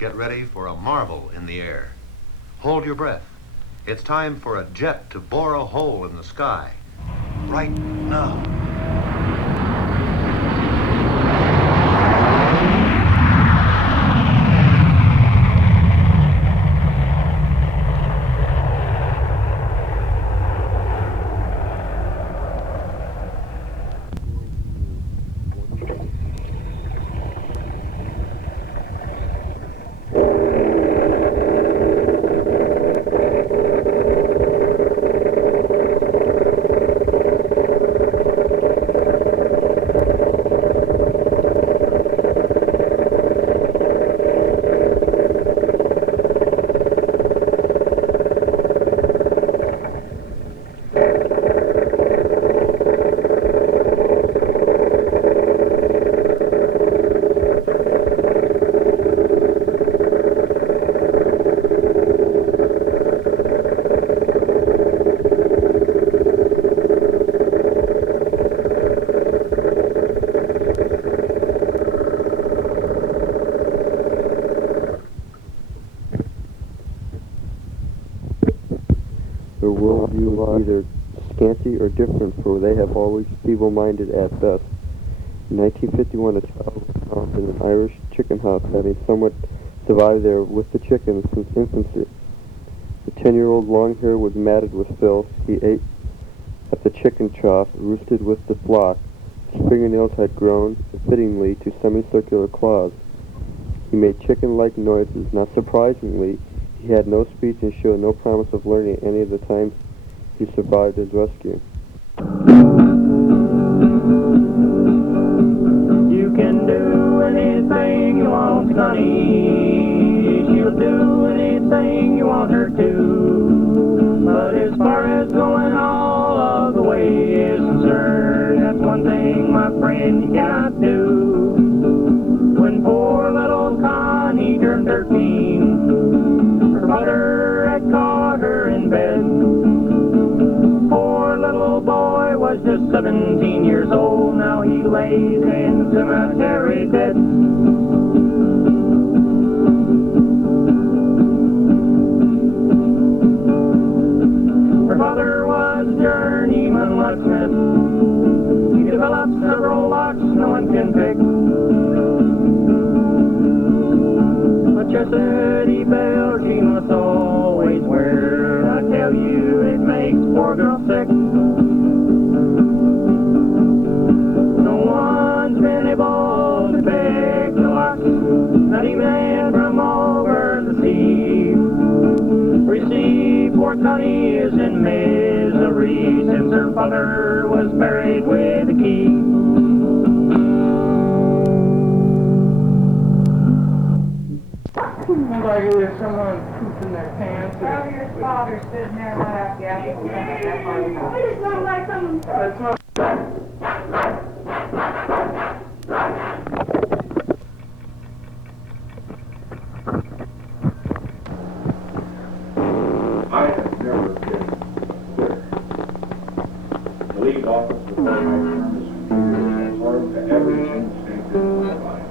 get ready for a marvel in the air. Hold your breath. It's time for a jet to bore a hole in the sky. Right now. Either scanty or different, for they have always feeble-minded at best. In 1951, a child was found in an Irish chicken house, having somewhat survived there with the chickens since infancy. The 10-year-old long hair was matted with filth. He ate at the chicken trough, roosted with the flock. His fingernails had grown, fittingly, to semicircular claws. He made chicken-like noises. Not surprisingly, he had no speech and showed no promise of learning any of the times he survived his rescue. You can do anything you want, Sonny. She'll do anything you want her to. But as far as going all of the way is concerned, that's one thing, my friend, you cannot do. When poor little Connie turned 13, her mother had caught her in bed. Poor little boy was just 17 years old. Now he lays in the cemetery dead. Her father was a journeyman locksmith. He developed several locks no one can pick. But Cheezit bell she must always wear. I tell you, it makes poor girl sick. No one's been able to pick the locks, not even from over the sea. Receive poor Connie is in misery since her father was buried with a key. Seems like there's someone pooping their pants. Well, your father's sitting there right out the apple. I just don't like someone. That's my... I have never been quitter. The lead office of the firm is superior and hard to average instinct in my life.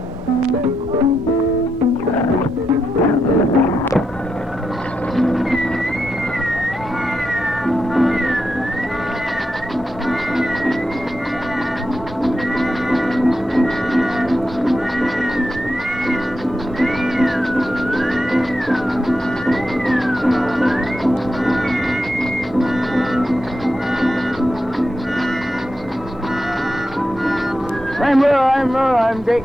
I'm Geek.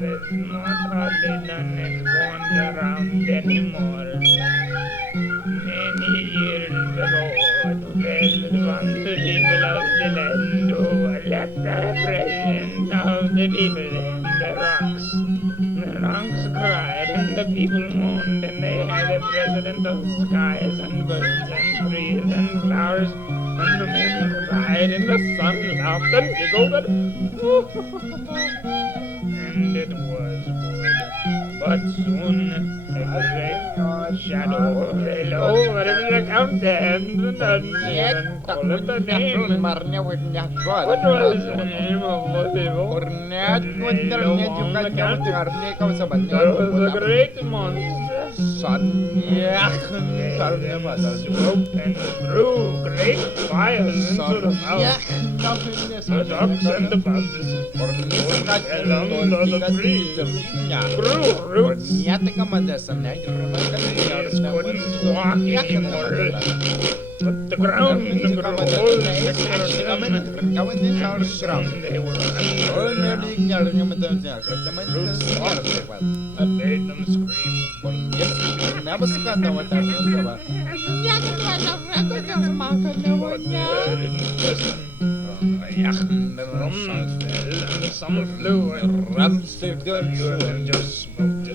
There's not hardly none that's going around anymore. Many years ago, it was once the people of the land who let the president of the people in the rocks. The rocks cried and the people mourned, and they had a president of skies and birds and trees and flowers, and the moon cried and the sun laughed and giggled and it was good. But soon a great shadow fell over the countenance and called it the name. What was the name of the people? There was a great monster. Swooped and threw great fires into the mouth. The ducks and the bugs along the trees grew roots. The ears couldn't walk anymore. But the ground grew old and soon they were roots soft and made them scream. Some flew and just smoked a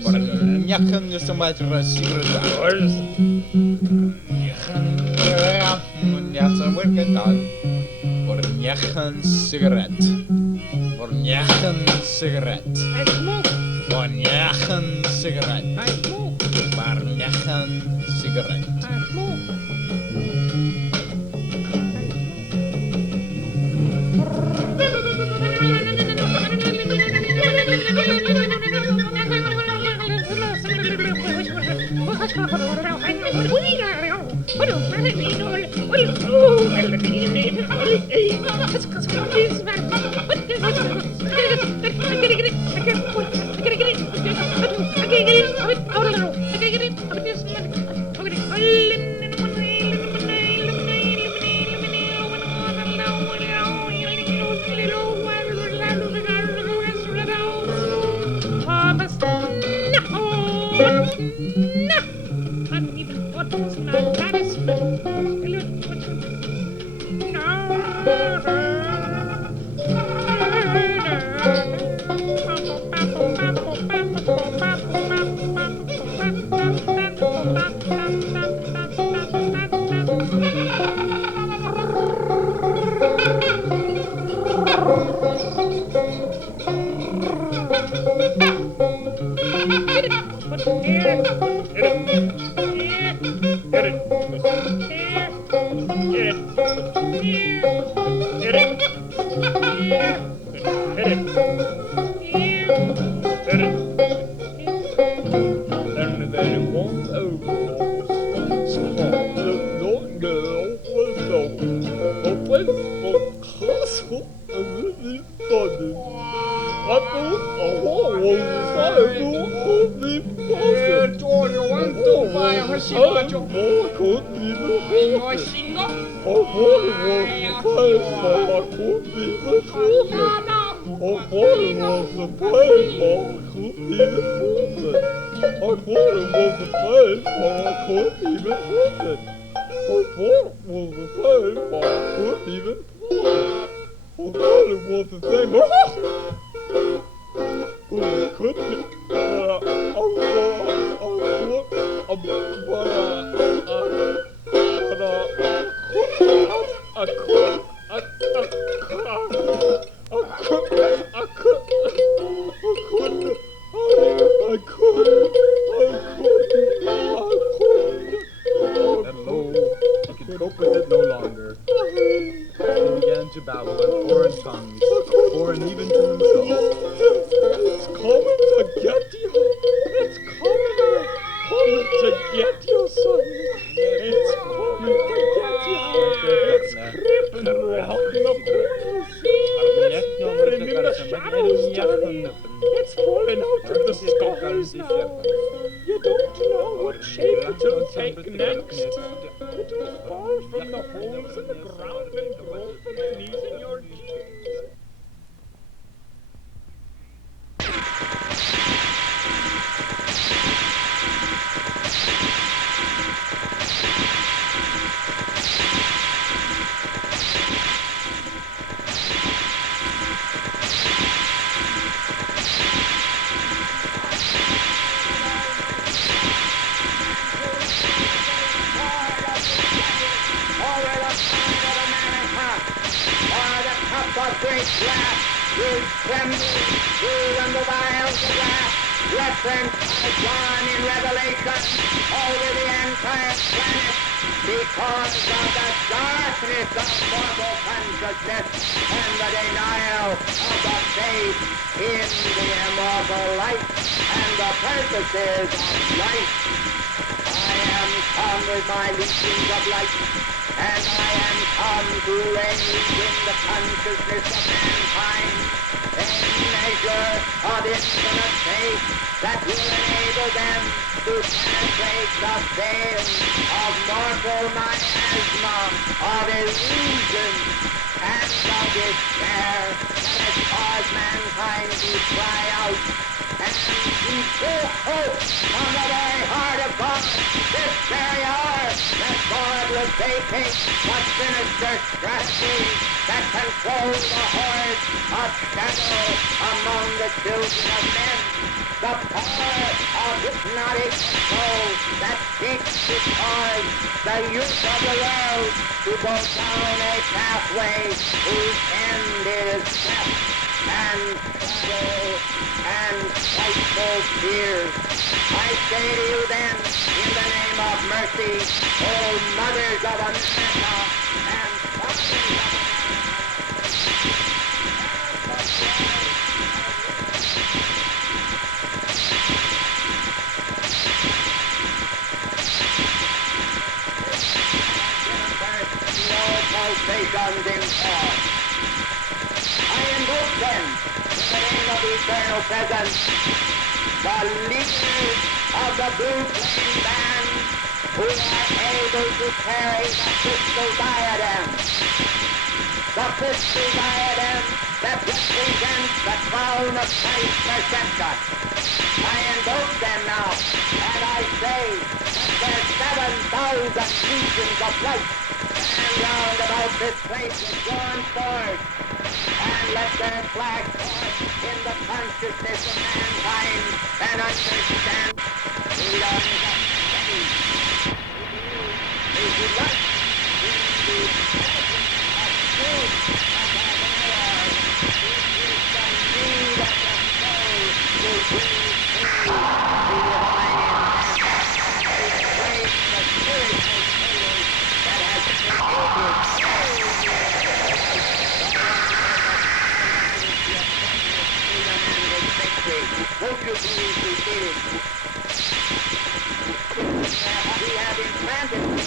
We have implanted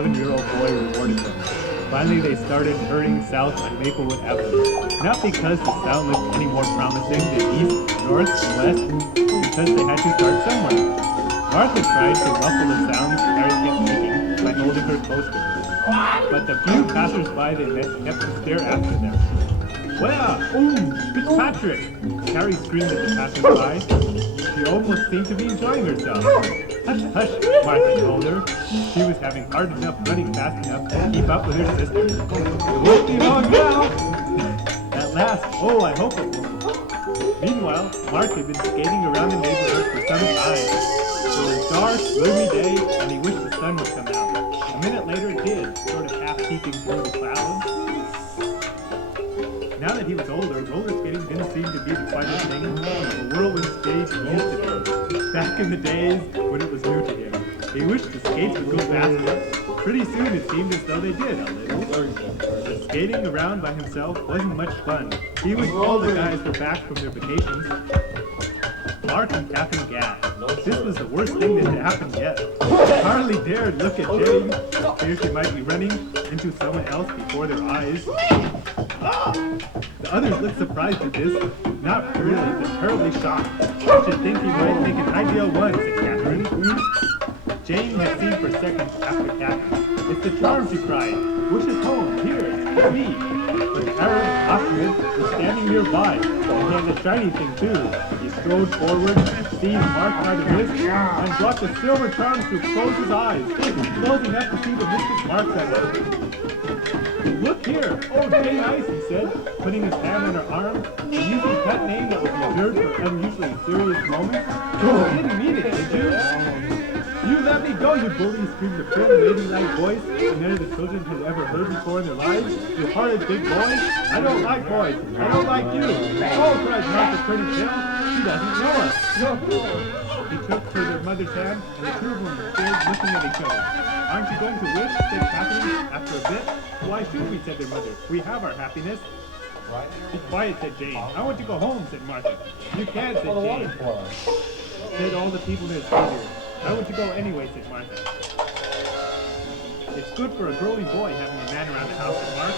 11-year-old boy rewarded them. Finally, they started hurrying south on Maplewood Avenue. Not because the sound looked any more promising than east, north, and west, because they had to start somewhere. Martha tried to muffle the sounds Carrie kept making by holding her close to her. But the few passers-by they met kept to stare after them. Well, Fitzpatrick! Carrie screamed at the passers-by. She almost seemed to be enjoying herself. Hush, hush, Martha told her. She was having hard enough running fast enough to keep up with her sister. It won't be long now. At last, I hope it won't. Meanwhile, Mark had been skating around the neighborhood for some time. It was a dark, gloomy day, and he wished the sun would come out. A minute later it did, sort of half peeking through the clouds. Now that he was older, roller skating didn't seem to be the quietest thing of a whirlwind skate used to be. Back in the days when it was new to him, he wished the skates would go faster. Pretty soon it seemed as though they did a little. But skating around by himself wasn't much fun. He wished all the guys were back from their vacations. Mark and Captain gasped. This was the worst thing that had happened yet. Hardly dared look at Jane. Feared she might be running into someone else before their eyes. The others looked surprised at this. Not really, but terribly shocked. I should think he might make an ideal one, said Catherine. Jane had seen for seconds after Catherine. It's the charm, she cried. Wish us home, here, it's me. But the Arab optimist was standing nearby, and he had a shiny thing too. He strode forward, seized Mark by the wrist, and brought the silver charms to close his eyes, close enough to see the mystic marks on it. Look here! Oh, Jane Ice, he said, putting his hand on her arm, and using that name that was reserved for unusually serious moments. You didn't mean it, did you? You let me go, you bully, screamed the prim, ladylike voice, and none of the children had ever heard before in their lives. You horrid big boy! I don't like boys! I don't like you! Oh, cried Martha, turning pale. She doesn't know us! He took her their mother's hand, and the two of them stood looking at each other. Aren't you going to wish? Said Catherine, after a bit. Why should we? Said their mother. We have our happiness. Be quiet, said Jane. I want to go home, said Martha. You can't, said Jane. Said all the people near the I want to go anyway, said Martha. It's good for a growing boy having a man around the house, said Mark.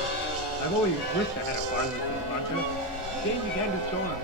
I've always wished I had a father, said Martha. Jane began to storm.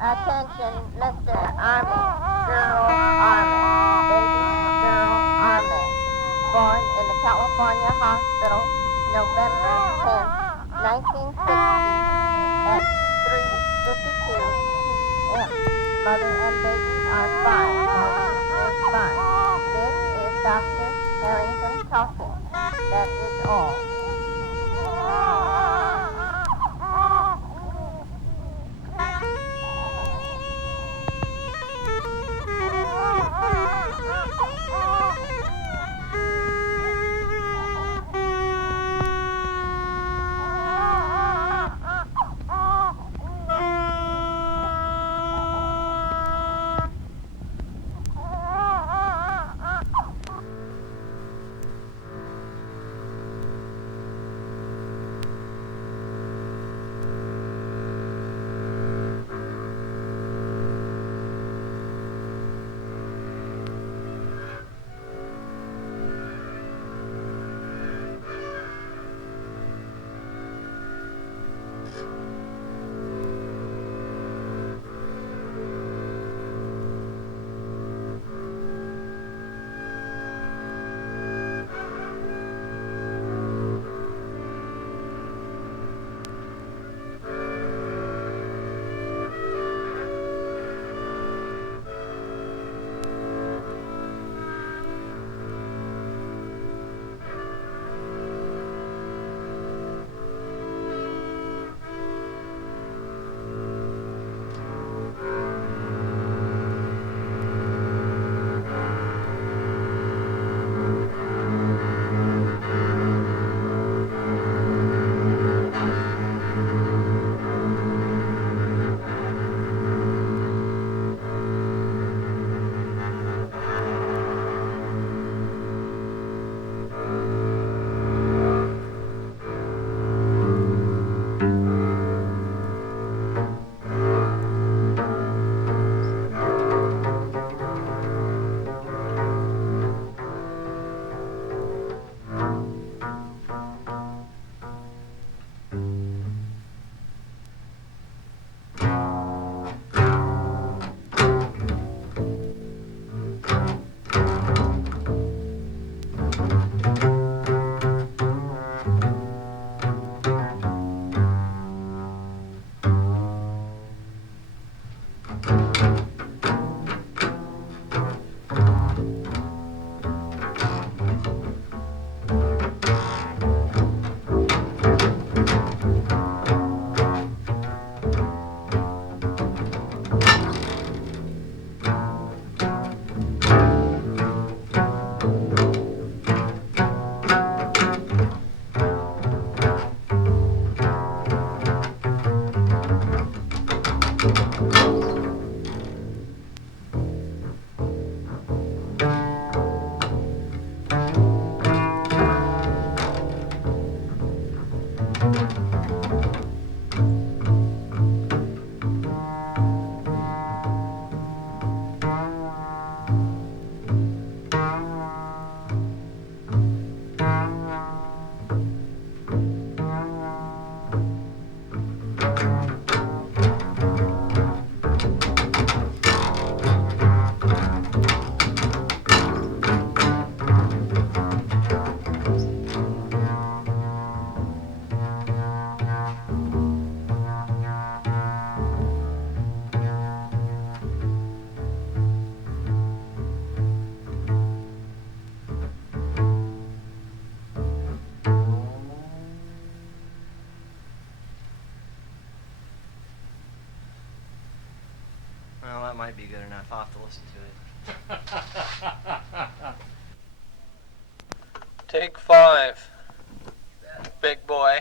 Attention, Mr. Armand, Girl Armand, baby girl Armand, born in the California hospital, November 10th, 1960, at 3:52 p.m. Mother and baby are fine. Maureen is fine. This is Dr. Harrington talking. That is all. Well, that might be good enough. I'll have to listen to it. Take 5. Big boy.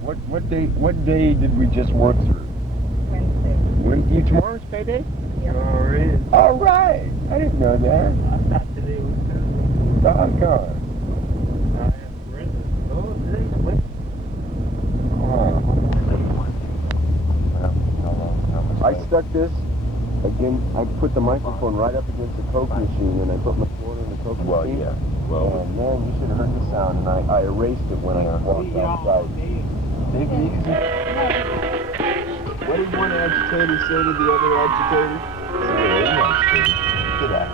wait. What day did we just work through? Wednesday. Tomorrow's payday? Sure is. All right. I didn't know that. I thought today was Thursday. Doggone. Oh, today's Wednesday. I stuck this again. I put the microphone right up against the Coke machine, and I put my quarter in the Coke machine. Well, yeah. Well, man, you should have heard the sound, and I erased it when I walked outside. Take it easy. What did one agitator say to the other agitator? Get out.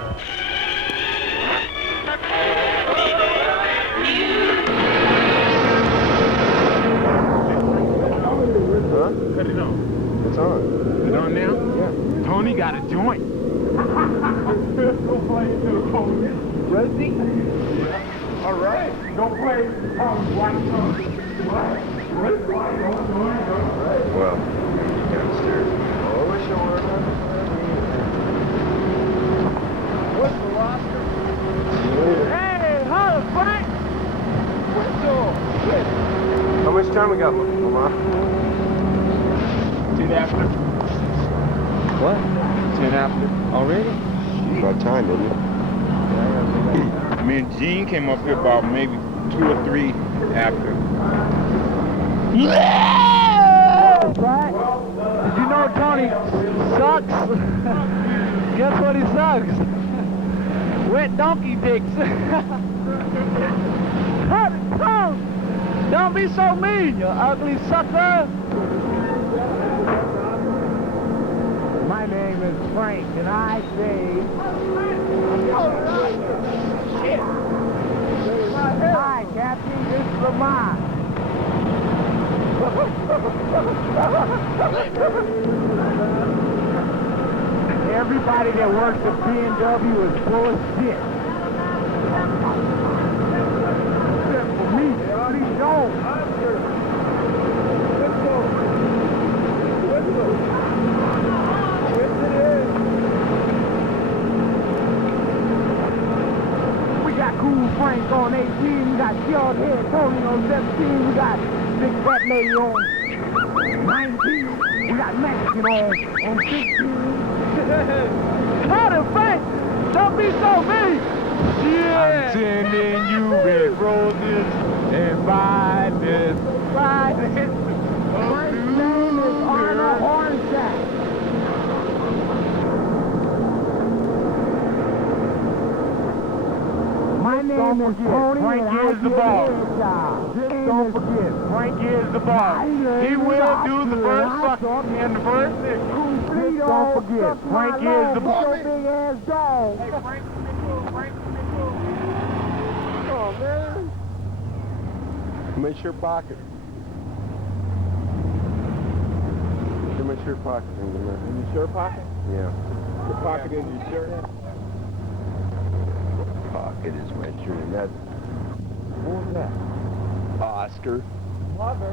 Huh? Cut it on. It's on. Is it on now? Yeah. Tony got a joint. Does he? All right. Don't play white song. Well, downstairs. Oh, sure. What's the lobster? Hey, holla, Frank! Whistle. How much time we got, Lamar? 10 after. What? 10 after. Already? About time, didn't you? Me and Gene came up here about maybe 2 or 3 after. Yeah! Right? Did you know Tony sucks? Guess what he sucks? Wet donkey dicks. Cut it, Tom! Don't be so mean, you ugly sucker! My name is Frank, and I say... Shit! Hi, Captain, it's Lamar. Everybody that works at B&W is full of shit. Except for me, please don't. We got Cool Frank on 18, we got Short Head Tony on 17, we got Big Fat Lady on 19, we got Mexican on 16. Hold it, Frank! Don't be so mean! Yeah. I'm sending you red roses and violets. Frank's name is Arnold Hornsack. My name is Tony, Frank is the boss. Don't forget, Frank is the boss. He will do the first sucking and the first thing. Don't forget, Frank is the boss. Big ass dog. Hey, Frank, Frank, oh, man. My shirt pocket. Look at my shirt pocket. In your shirt pocket? Yeah. The pocket in your shirt? Pocket is my shirt. And that's... Who was that? Oscar. Mother.